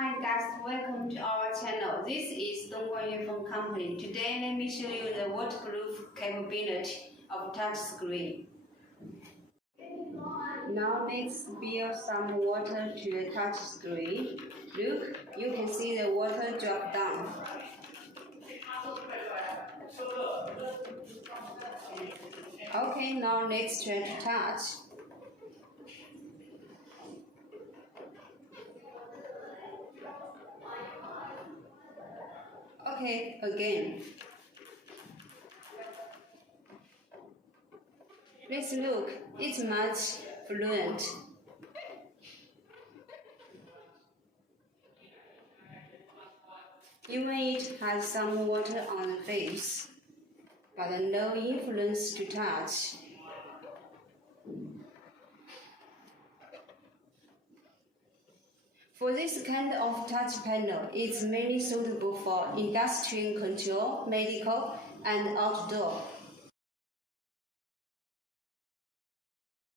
Hi guys, welcome to our channel. This is Dongguan Company. Today let me show you the waterproof capability of touchscreen. Now let's spill some water to the touchscreen. Look, you can see the water drop down. Okay, now let's try to touch. Okay, again. Let's look, it's much fluent. Even it has some water on the face, but no influence to touch. For this kind of touch panel, it's mainly suitable for industrial control, medical, and outdoor.